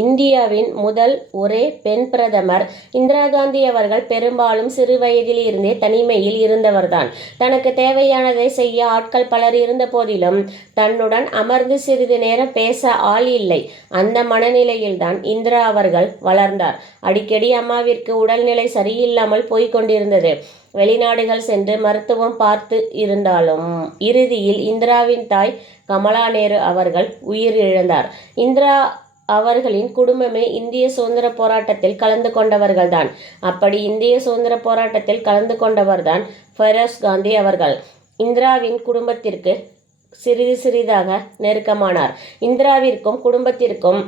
இந்தியாவின் முதல் ஒரே பெண் பிரதமர் இந்திரா காந்தி அவர்கள் பெரும்பாலும் சிறு வயதில் இருந்தே தனிமையில் இருந்தவர்தான். தனக்கு தேவையானதை செய்ய ஆட்கள் பலர் இருந்த போதிலும் தன்னுடன் அமர்ந்து சிறிது நேரம் பேச ஆள் இல்லை. அந்த மனநிலையில்தான் இந்திரா அவர்கள் வளர்ந்தார். அடிக்கடி அம்மாவிற்கு உடல்நிலை சரியில்லாமல் போய்கொண்டிருந்தது. வெளிநாடுகள் சென்று மருத்துவம் பார்த்து இருந்தாலும் இறுதியில் இந்திராவின் தாய் கமலா நேரு அவர்கள் உயிரிழந்தார். இந்திரா அவர்களின் குடும்பமே இந்திய சுதந்திர போராட்டத்தில் கலந்து கொண்டவர்கள்தான். அப்படி இந்திய சுதந்திர போராட்டத்தில் கலந்து கொண்டவர்தான் ஃபெரோஸ் காந்தி அவர்கள். இந்திராவின் குடும்பத்திற்கு சிறிது சிறிதாக நெருக்கமானார். இந்திராவிற்கும் குடும்பத்திற்கும்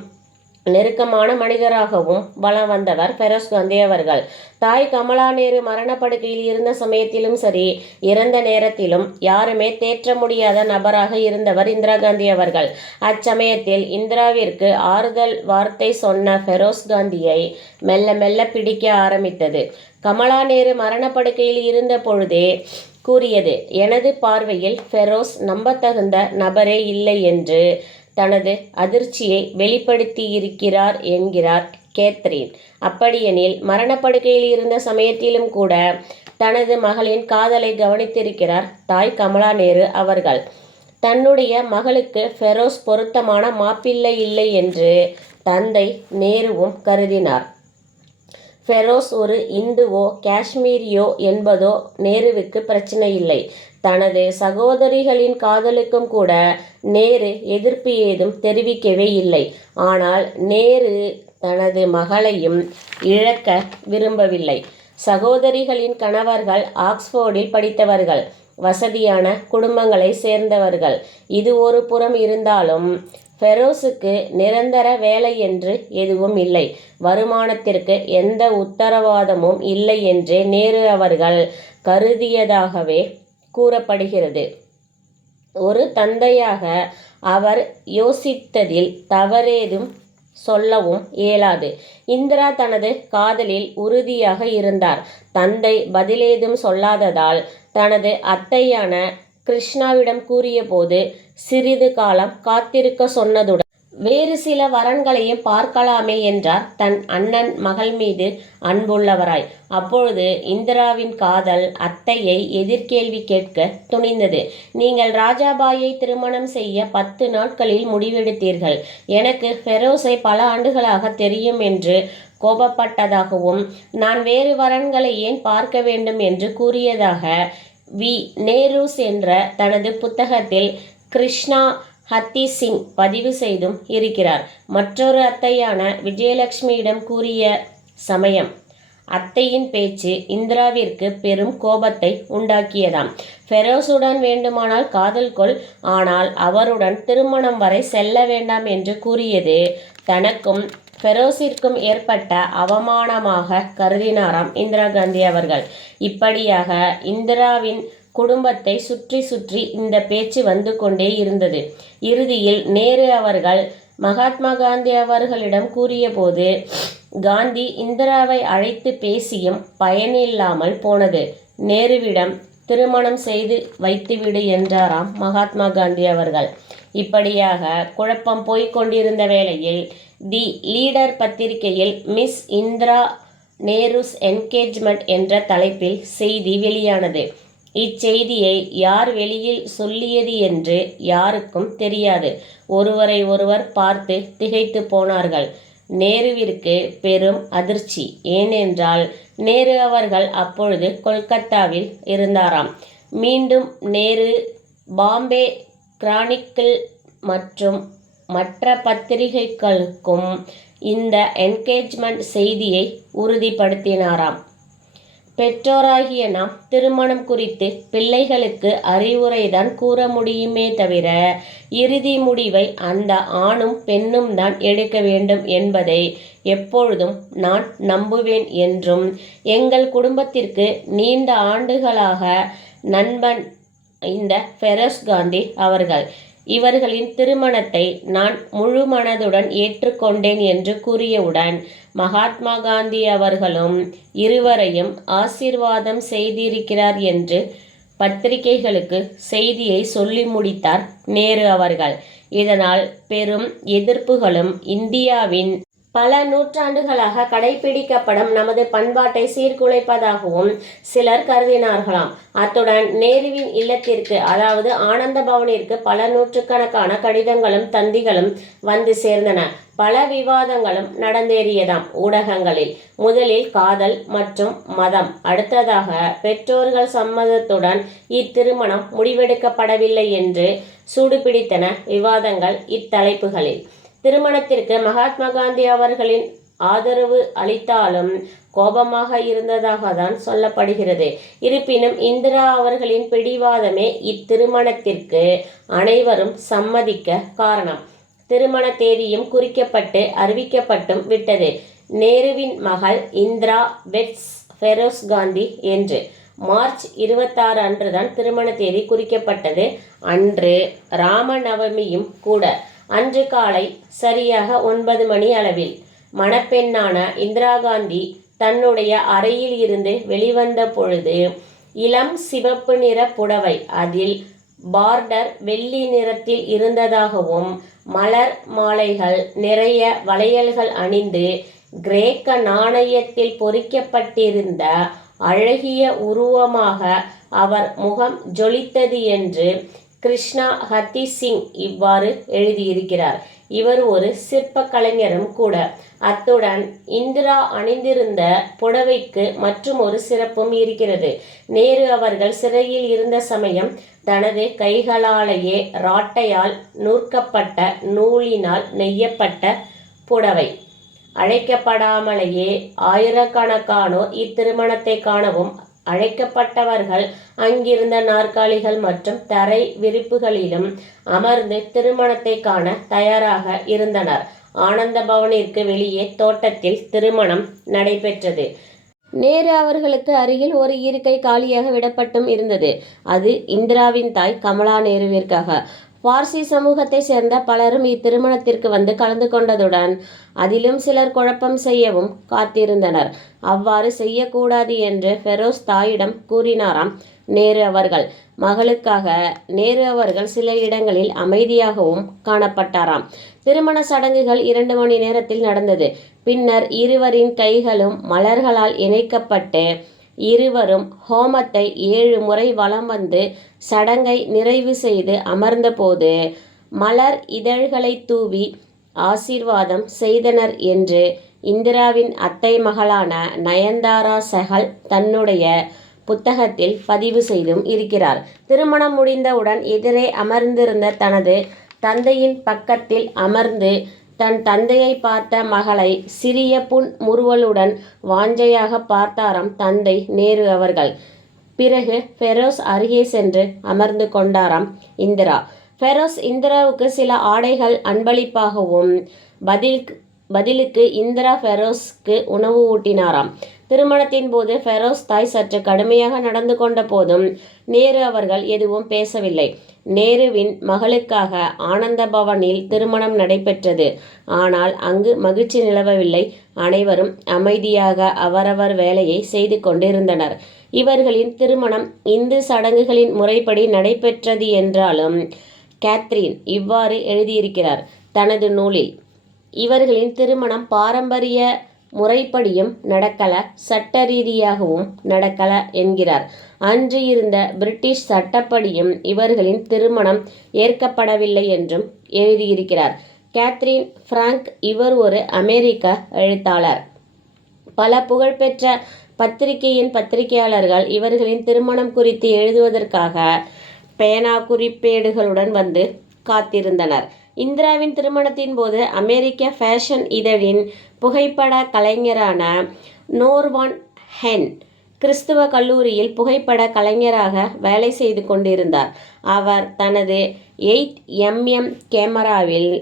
நெருக்கமான மனிதராகவும் வலம் வந்தவர் ஃபெரோஸ் காந்தி அவர்கள். தாய் கமலா நேரு மரணப்படுக்கையில் இருந்த சமயத்திலும் சரி, இறந்த நேரத்திலும் யாருமே தேற்ற முடியாத நபராக இருந்தவர் இந்திரா காந்தி அவர்கள். அச்சமயத்தில் இந்திராவிற்கு ஆறுதல் வார்த்தை சொன்ன ஃபெரோஸ் காந்தியை மெல்ல மெல்ல பிடிக்க ஆரம்பித்தது. கமலா நேரு மரணப்படுக்கையில் இருந்த பொழுதே கூறியது, எனது பார்வையில் ஃபெரோஸ் நம்பத்தகுந்த நபரே இல்லை என்று தனது அதிர்ச்சியை வெளிப்படுத்தியிருக்கிறார் என்கிறார் கேத்ரின். அப்படியெனில் மரணப்படுக்கையில் இருந்த சமயத்திலும் கூட தனது மகளின் காதலை கவனித்திருக்கிறார் தாய் கமலா நேரு அவர்கள். தன்னுடைய மகளுக்கு ஃபெரோஸ் பொருத்தமான மாப்பிள்ளை இல்லை என்று தந்தை நேருவும் கருதினார். ஃபெரோஸ் ஒரு இந்துவோ காஷ்மீரியோ என்பதோ நேருவுக்கு பிரச்சனை இல்லை. தனது சகோதரிகளின் காதலுக்கும் கூட நேரு எதிர்ப்பு ஏதும் தெரிவிக்கவே இல்லை. ஆனால் நேரு தனது மகளையும் இழக்க விரும்பவில்லை. சகோதரிகளின் கணவர்கள் ஆக்ஸ்போர்டில் படித்தவர்கள், வசதியான குடும்பங்களை சேர்ந்தவர்கள். இது ஒரு புறம் இருந்தாலும் ஃபெரோஸுக்கு நிரந்தர வேலை என்று எதுவும் இல்லை, வருமானத்திற்கு எந்த உத்தரவாதமும் இல்லை என்றே நேரு அவர்கள் கருதியதாகவே கூறப்படுகிறது. ஒரு தந்தையாக அவர் யோசித்ததில் தவறேதும் சொல்லவும் இயலாது. இந்திரா தனது காதலில் உறுதியாக இருந்தார். தந்தை பதிலேதும் சொல்லாததால் தனது அத்தையான கிருஷ்ணாவிடம் கூறியபோது சிறிது காலம் காத்திருக்க சொன்னதுடன் வேறு சில வரன்களையும் பார்க்கலாமே என்றார் தன் அண்ணன் மகள் மீது அன்புள்ளவராய். அப்பொழுது இந்திராவின் காதல் அத்தையை எதிர்கேள்வி கேட்க துணிந்தது. நீங்கள் ராஜாபாயை திருமணம் செய்ய 10 நாட்களில் முடிவெடுத்தீர்கள். எனக்கு ஃபெரோஸை பல ஆண்டுகளாக தெரியும் என்று கோபப்பட்டதாகவும் நான் வேறு வரன்களை ஏன் பார்க்க வேண்டும் என்று கூறியதாக வி. நேருஸ் என்ற தனது புத்தகத்தில் கிருஷ்ணா ஹத்தி சிங் பதிவு செய்தும் இருக்கிறார். மற்றொரு அத்தையான விஜயலட்சுமியிடம் கூறிய சமயம் அத்தையின் பேச்சு இந்திராவிற்கு பெரும் கோபத்தை உண்டாக்கியதாம். ஃபெரோஸுடன் வேண்டுமானால் காதல் கொள், ஆனால் அவருடன் திருமணம் வரை செல்ல வேண்டாம் என்று கூறியது தனக்கும் ஃபெரோஸிற்கும் ஏற்பட்ட அவமானமாக கருதினாராம் இந்திரா காந்தி அவர்கள். இப்படியாக இந்திராவின் குடும்பத்தை சுற்றி சுற்றி இந்த பேச்சு வந்து கொண்டே இருந்தது. இறுதியில் நேரு அவர்கள் மகாத்மா காந்தி அவர்களிடம் கூறியபோது காந்தி இந்திராவை அழைத்து பேசியும் பயனில்லாமல் போனது. நேருவிடம் திருமணம் செய்து வைத்துவிடு என்றாராம் மகாத்மா காந்தி அவர்கள். இப்படியாக குழப்பம் போய்கொண்டிருந்த வேளையில் தி லீடர் பத்திரிகையில் மிஸ் இந்திரா நேருஸ் என்கேஜ்மெண்ட் என்ற தலைப்பில் செய்தி வெளியானது. இச்செய்தியை யார் வெளியில் சொல்லியது என்று யாருக்கும் தெரியாது. ஒருவரை ஒருவர் பார்த்து திகைத்து போனார்கள். நேருவிற்கு பெரும் அதிர்ச்சி. ஏனென்றால் நேரு அவர்கள் அப்பொழுது கொல்கத்தாவில் இருந்தாராம். மீண்டும் நேரு பாம்பே கிரானிக்கிள் மற்றும் மற்ற பத்திரிகைகளுக்கும் இந்த என்கேஜ்மெண்ட் செய்தியை உறுதிப்படுத்தினாராம். பெற்றோராகிய நாம் திருமணம் குறித்து பிள்ளைகளுக்கு அறிவுரைதான் கூற முடியுமே தவிர இறுதி முடிவை அந்த ஆணும் பெண்ணும் தான் எடுக்க வேண்டும் என்பதை எப்பொழுதும் நான் நம்புவேன் என்றும் எங்கள் குடும்பத்திற்கு நீண்ட ஆண்டுகளாக நண்பன் இந்த ஃபெரோஸ் காந்தி அவர்கள். இவர்களின் திருமணத்தை நான் முழு மனதுடன் ஏற்றுக்கொண்டேன் என்று கூறியவுடன் மகாத்மா காந்தி அவர்களும் இருவரையும் ஆசீர்வாதம் செய்திருக்கிறார் என்று பத்திரிகைகளுக்கு செய்தியை சொல்லி முடித்தார் நேரு அவர்கள். இதனால் பெரும் எதிர்ப்புகளும் இந்தியாவின் பல நூற்றாண்டுகளாக கடைபிடிக்கப்படும் நமது பண்பாட்டை சீர்குலைப்பதாகவும் சிலர் கருதினார்களாம். அத்துடன் நேருவின் இல்லத்திற்கு, அதாவது ஆனந்த பவனிற்கு பல நூற்றுக்கணக்கான கடிதங்களும் தந்திகளும் வந்து சேர்ந்தன. பல விவாதங்களும் நடந்தேறியதாம் ஊடகங்களில். முதலில் காதல் மற்றும் மதம், அடுத்ததாக பெற்றோர்கள் சம்மதத்துடன் இத்திருமணம் முடிவெடுக்கப்படவில்லை என்று சூடுபிடித்தன விவாதங்கள் இத்தலைப்புகளில். திருமணத்திற்கு மகாத்மா காந்தி அவர்களின் ஆதரவு அளித்தாலும் கோபமாக இருந்ததாக தான் சொல்லப்படுகிறது. இருப்பினும் இந்திரா அவர்களின் பிடிவாதமே இத்திருமணத்திற்கு அனைவரும் சம்மதிக்க காரணம். திருமண தேதியும் குறிக்கப்பட்டு அறிவிக்கப்பட்டும் விட்டது. நேருவின் மகள் இந்திரா வெட்ஸ் ஃபெரோஸ் காந்தி என்று. மார்ச் 26 அன்றுதான் திருமண தேதி குறிக்கப்பட்டது. அன்று ராமநவமியும் கூட. அன்று காலை சரியாக 9 மணி அளவில் மணப்பெண்ணான இந்திரா காந்தி தன்னுடைய அறையில் இருந்து வெளிவந்த பொழுது இளம் சிவப்பு நிற புடவை, அதில் பார்டர் வெள்ளி நிறத்தில் இருந்ததாகவும், மலர் மாலைகள் நிறைய வளையல்கள் அணிந்து கிரேக்க நாணயத்தில் பொறிக்கப்பட்டிருந்த அழகிய உருவமாக அவர் முகம் ஜொலித்தது என்று கிருஷ்ணா ஹத்தி சிங் இவ்வாறு எழுதியிருக்கிறார். இவர் ஒரு சிற்ப கலைஞரும் கூட. அத்துடன் இந்திரா அணிந்திருந்த புடவைக்கு மற்றும் ஒரு சிறப்பும் இருக்கிறது. நேரு அவர்கள் சிறையில் இருந்த சமயம் தனது கைகளாலேயே ராட்டையால் நூற்கப்பட்ட நூலினால் நெய்யப்பட்ட புடவை அழைக்கப்படாமலேயே ஆயிரக்கணக்கானோர் இத்திருமணத்தை காணவும் அழைக்கப்பட்டவர்கள் அங்கிருந்த நாற்காலிகள் மற்றும் தரை விரிப்புகளிலும் அமர்ந்து திருமணத்தை காண தயாராக இருந்தனர். ஆனந்த பவனிற்கு வெளியே தோட்டத்தில் திருமணம் நடைபெற்றது. நேரு அவர்களுக்கு அருகில் ஒரு இருக்கை காலியாக விடப்பட்டும் இருந்தது. அது இந்திராவின் தாய் கமலா நேருவிற்காக. பார்சி சமூகத்தை சேர்ந்த பலரும் இத்திருமணத்திற்கு வந்து கலந்து கொண்டதுடன் அதிலும் சிலர் குழப்பம் செய்யவும் காத்திருந்தனர். அவ்வாறு செய்யக்கூடாது என்று ஃபெரோஸ் தாயிடம் கூறினாராம் நேரு அவர்கள். மகளுக்காக நேரு அவர்கள் சில இடங்களில் அமைதியாகவும் காணப்பட்டாராம். திருமண சடங்குகள் 2 மணி நேரத்தில் நடந்தது. பின்னர் இருவரின் கைகளும் மலர்களால் இணைக்கப்பட்டு இருவரும் ஹோமத்தை 7 முறை வலம் வந்து சடங்கை நிறைவு செய்து அமர்ந்தபோது மலர் இதழ்களை தூவி ஆசீர்வாதம் செய்தனர் என்று இந்திராவின் அத்தை மகளான நயன்தாரா செஹல் தன்னுடைய புத்தகத்தில் பதிவு செய்தும் இருக்கிறார். திருமணம் முடிந்தவுடன் எதிரே அமர்ந்திருந்த தனது தந்தையின் பக்கத்தில் அமர்ந்து தன் தந்தையை பார்த்த மகளை சிறிய புன் முறுவலுடன் வாஞ்சையாக பார்த்தாராம் தந்தை நேரு அவர்கள். பிறகு ஃபெரோஸ் அருகே சென்று அமர்ந்து கொண்டாராம் இந்திரா. ஃபெரோஸ் இந்திராவுக்கு சில ஆடைகள் அன்பளிப்பாகவும் பதிலுக்கு இந்திரா ஃபெரோஸ்க்கு உணவு ஊட்டினாராம். திருமணத்தின் போது ஃபெரோஸ் தாய் சற்று கடுமையாக நடந்து கொண்ட போதும் நேரு அவர்கள் எதுவும் பேசவில்லை. நேருவின் மகளுக்காக ஆனந்த பவனில் திருமணம் நடைபெற்றது. ஆனால் அங்கு மகிழ்ச்சி நிலவவில்லை. அனைவரும் அமைதியாக அவரவர் வேலையை செய்து கொண்டிருந்தனர். இவர்களின் திருமணம் இந்து சடங்குகளின் முறைப்படி நடைபெற்றது என்றாலும் கேத்ரின் இவ்வாறு எழுதியிருக்கிறார் தனது நூலில். இவர்களின் திருமணம் பாரம்பரிய முறைப்படியும் நடக்கல, சட்ட ரீதியாகவும் நடக்கல என்கிறார். அன்று இருந்த பிரிட்டிஷ் சட்டப்படியும் இவர்களின் திருமணம் ஏற்கப்படவில்லை என்றும் எழுதியிருக்கிறார். கேத்ரின் பிராங்க் இவர் ஒரு அமெரிக்க எழுத்தாளர். பல புகழ்பெற்ற பத்திரிகையின் பத்திரிகையாளர்கள் இவர்களின் திருமணம் குறித்து எழுதுவதற்காக பேனா குறிப்பேடுகளுடன் வந்து காத்திருந்தனர். இந்திராவின் திருமணத்தின் போது அமெரிக்க ஃபேஷன் இதழின் புகைப்பட கலைஞரான நோர்வான் ஹென் கிறிஸ்துவ கல்லூரியில் புகைப்பட கலைஞராக வேலை செய்து கொண்டிருந்தார். அவர் தனது 8mm கேமராவில்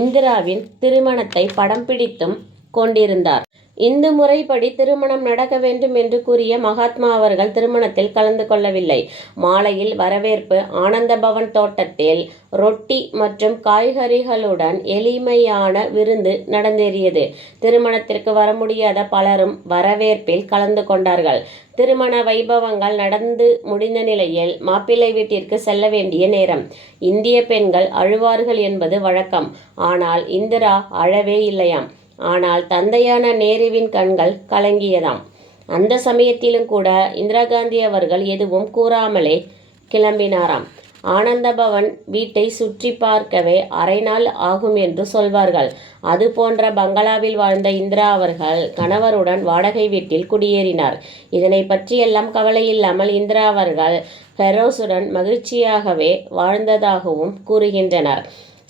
இந்திராவின் திருமணத்தை படம் பிடித்தும் கொண்டிருந்தார். இந்து முறைப்படி திருமணம் நடக்க வேண்டும் என்று கூறிய மகாத்மா அவர்கள் திருமணத்தில் கலந்து கொள்ளவில்லை. மாலையில் வரவேற்பு ஆனந்த பவன் தோட்டத்தில் ரொட்டி மற்றும் காய்கறிகளுடன் எளிமையான விருந்து நடந்தேறியது. திருமணத்திற்கு வர முடியாத பலரும் வரவேற்பில் கலந்து கொண்டார்கள். திருமண வைபவங்கள் நடந்து முடிந்த நிலையில் மாப்பிள்ளை வீட்டிற்கு செல்ல வேண்டிய நேரம். இந்திய பெண்கள் அழுவார்கள் என்பது வழக்கம். ஆனால் இந்திரா அழவே இல்லையாம். ஆனால் தந்தையான நேருவின் கண்கள் கலங்கியதாம். அந்த சமயத்திலும் கூட இந்திரா காந்தி அவர்கள் எதுவும் கூறாமலே கிளம்பினாராம். ஆனந்தபவன் வீட்டை சுற்றி பார்க்கவே அரை நாள் ஆகும் என்று சொல்வார்கள். அது போன்ற பங்களாவில் வாழ்ந்த இந்திரா அவர்கள் கணவருடன் வாடகை வீட்டில் குடியேறினார். இதனை பற்றியெல்லாம் கவலையில்லாமல் இந்திரா அவர்கள் ஃபெரோஸுடன் மகிழ்ச்சியாகவே வாழ்ந்ததாகவும் கூறுகின்றனர்.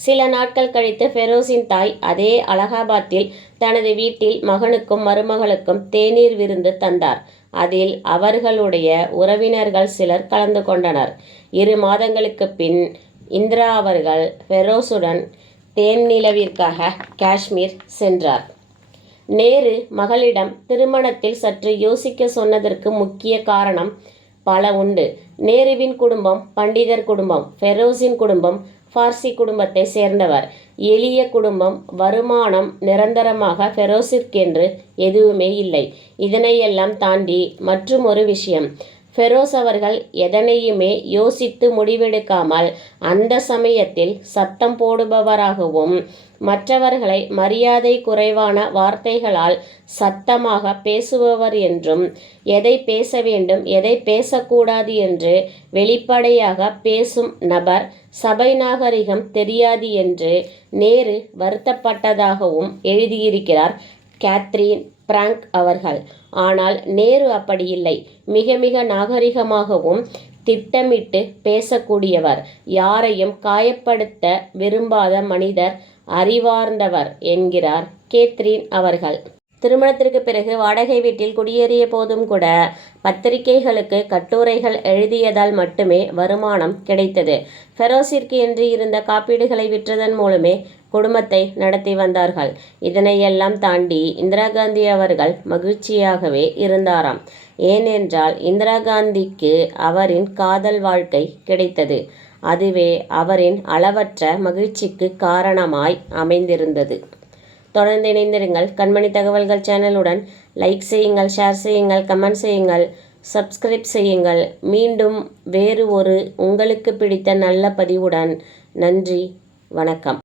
சில நாட்கள் கழித்து ஃபெரோஸின் தாய் அதே அலகாபாத்தில் தனது வீட்டில் மகனுக்கும் மருமகளுக்கும் தேநீர் விருந்து தந்தார். அதில் அவர்களுடைய உறவினர்கள் சிலர் கலந்து கொண்டனர். 2 மாதங்களுக்கு பின் இந்திரா அவர்கள் ஃபெரோஸுடன் தேன்நிலவிற்காக காஷ்மீர் சென்றார். நேரு மகளிடம் திருமணத்தில் சற்று யோசிக்க சொன்னதற்கு முக்கிய காரணம் பல உண்டு. நேருவின் குடும்பம் பண்டிதர் குடும்பம், ஃபெரோஸின் குடும்பம் பார்சி குடும்பத்தை சேர்ந்தவர். எளிய குடும்பம். வருமானம் நிரந்தரமாக ஃபெரோஸிற்கென்று எதுவுமே இல்லை. இதனையெல்லாம் தாண்டி மற்றும் ஒரு விஷயம், ஃபெரோஸ் அவர்கள் எதனையுமே யோசித்து முடிவெடுக்காமல் அந்த சமயத்தில் சத்தம் போடுபவராகவும் மற்றவர்களை மரியாதை குறைவான வார்த்தைகளால் சத்தமாக பேசுபவர் என்றும் எதை பேச வேண்டும் எதை பேசக்கூடாது என்று வெளிப்படையாக பேசும் நபர் சபை நாகரிகம் தெரியாது என்று நேரு வருத்தப்பட்டதாகவும் எழுதியிருக்கிறார் கேத்ரீன் பிராங்க் அவர்கள். ஆனால் நேரு அப்படி இல்லை. மிக மிக நாகரிகமாகவும் திட்டமிட்டு பேசக்கூடியவர். யாரையும் காயப்படுத்த விரும்பாத மனிதர், அறிவார்ந்தவர் என்கிறார் கேத்ரீன் அவர்கள். திருமணத்திற்கு பிறகு வாடகை வீட்டில் குடியேறிய போதும் கூட பத்திரிகைகளுக்கு கட்டுரைகள் எழுதியதால் மட்டுமே வருமானம் கிடைத்தது. ஃபெரோஸிற்கு என்று இருந்த காப்பீடுகளை விற்றதன் மூலமே குடும்பத்தை நடத்தி வந்தார்கள். இதனையெல்லாம் தாண்டி இந்திரா காந்தி அவர்கள் மகிழ்ச்சியாகவே இருந்தாராம். ஏனென்றால் இந்திரா காந்திக்கு அவரின் காதல் வாழ்க்கை கிடைத்தது. அதுவே அவரின் அளவற்ற மகிழ்ச்சிக்கு காரணமாய் அமைந்திருந்தது. தொடர்ந்து இணைந்திருங்கள் கண்மணி தகவல்கள் சேனலுடன். லைக் செய்யுங்கள், ஷேர் செய்யுங்கள், கமெண்ட் செய்யுங்கள், சப்ஸ்கிரைப் செய்யுங்கள். மீண்டும் வேறு ஒரு உங்களுக்கு பிடித்த நல்ல பதிவுடன். நன்றி, வணக்கம்.